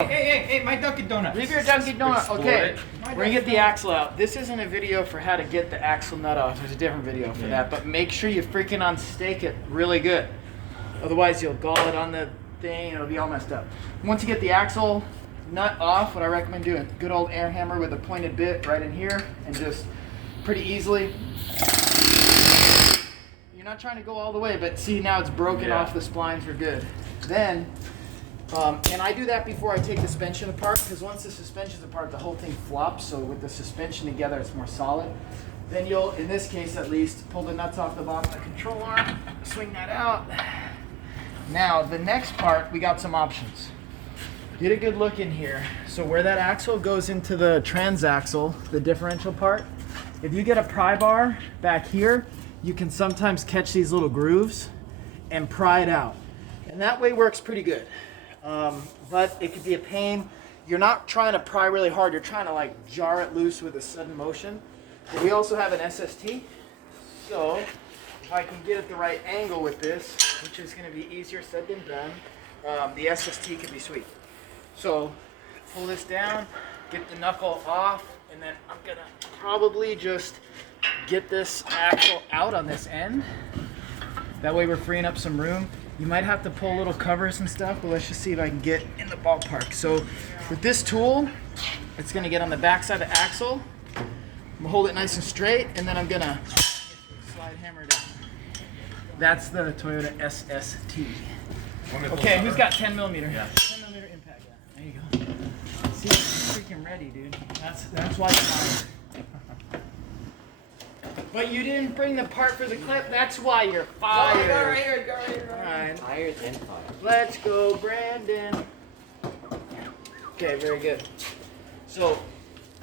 Hey, my Dunkin' Donuts. Leave your Dunkin' Donut. Explode Okay, it. we're gonna get the axle out. This isn't a video for how to get the axle nut off. There's a different video for that. But make sure you freaking unstake it really good. Otherwise, you'll gall it on the thing and it'll be all messed up. Once you get the axle nut off, what I recommend doing, good old air hammer with a pointed bit right in here and just pretty easily. You're not trying to go all the way, but see now it's broken off the splines for good. Then, and I do that before I take the suspension apart, because once the suspension's apart, the whole thing flops. So with the suspension together, it's more solid. Then you'll, in this case at least, pull the nuts off the bottom of the control arm, swing that out. Now, the next part, we got some options. Get a good look in here. So where that axle goes into the transaxle, the differential part, if you get a pry bar back here, you can sometimes catch these little grooves and pry it out. And that way works pretty good. But it could be a pain. You're not trying to pry really hard. You're trying to like jar it loose with a sudden motion. But we also have an SST. So if I can get at the right angle with this, which is going to be easier said than done, the SST could be sweet. So pull this down, get the knuckle off, and then I'm going to probably just get this axle out on this end. That way we're freeing up some room. You might have to pull little covers and stuff, but let's just see if I can get in the ballpark. So with this tool, it's gonna get on the back side of the axle. I'm gonna hold it nice and straight, and then I'm gonna slide hammer it down. That's the Toyota SST. Okay, who's got 10 millimeter? Yeah. 10 millimeter impact, yeah. There you go. See, I'm freaking ready, dude. That's why you're fired. But you didn't bring the part for the clip, that's why you're fired. Go right here. Alright. Fired and fired. Let's go, Brandon. Okay, very good. So,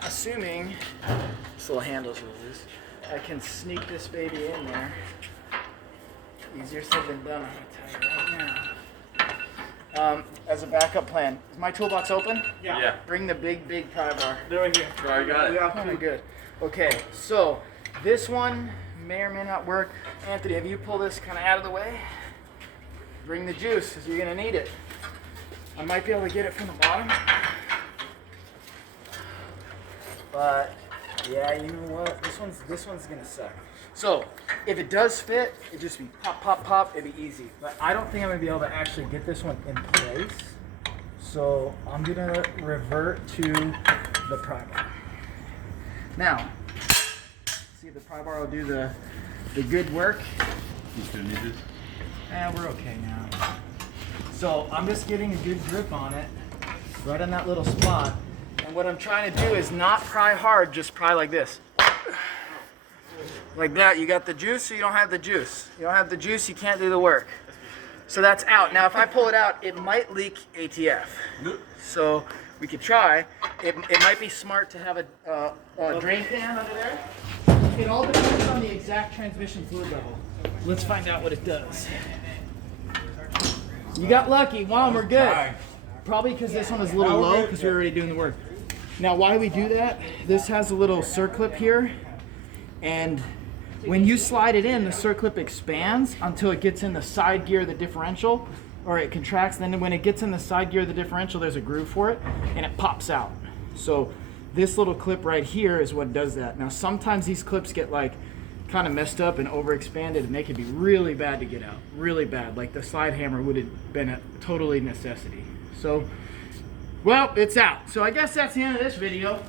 assuming this little handle's loose, I can sneak this baby in there. Easier said than done, I'm gonna tell you right now. As a backup plan, is my toolbox open? Yeah. Bring the big pry bar. They're right here. I got it. Yeah, pretty good. Okay, so this one may or may not work. Anthony, if you pull this kind of out of the way, bring the juice, because you're going to need it. I might be able to get it from the bottom. But, yeah, you know what? This one's going to suck. So, if it does fit, it'd just be pop, pop, pop. It'd be easy. But I don't think I'm going to be able to actually get this one in place. So, I'm going to revert to the pry bar. Now, see if the pry bar will do the good work. You still need this? We're okay now. So I'm just getting a good grip on it, right on that little spot. And what I'm trying to do is not pry hard, just pry like this. Like that, you got the juice or you don't have the juice. You don't have the juice, you can't do the work. So that's out. Now if I pull it out, it might leak ATF. So we could try. It might be smart to have a drain pan under there. It all depends on the exact transmission fluid level. Let's find out what it does. You got lucky. Wow, we're good. Probably because this one is a little low because we're already doing the work. Now, why do we do that? This has a little circlip here, and when you slide it in, the circlip expands until it gets in the side gear of the differential, or it contracts. Then when it gets in the side gear of the differential, there's a groove for it, and it pops out. So this little clip right here is what does that. Now sometimes these clips get like kind of messed up and overexpanded, and they could be really bad to get out, really bad. Like the slide hammer would have been a totally necessity. So, well, it's out. So I guess that's the end of this video.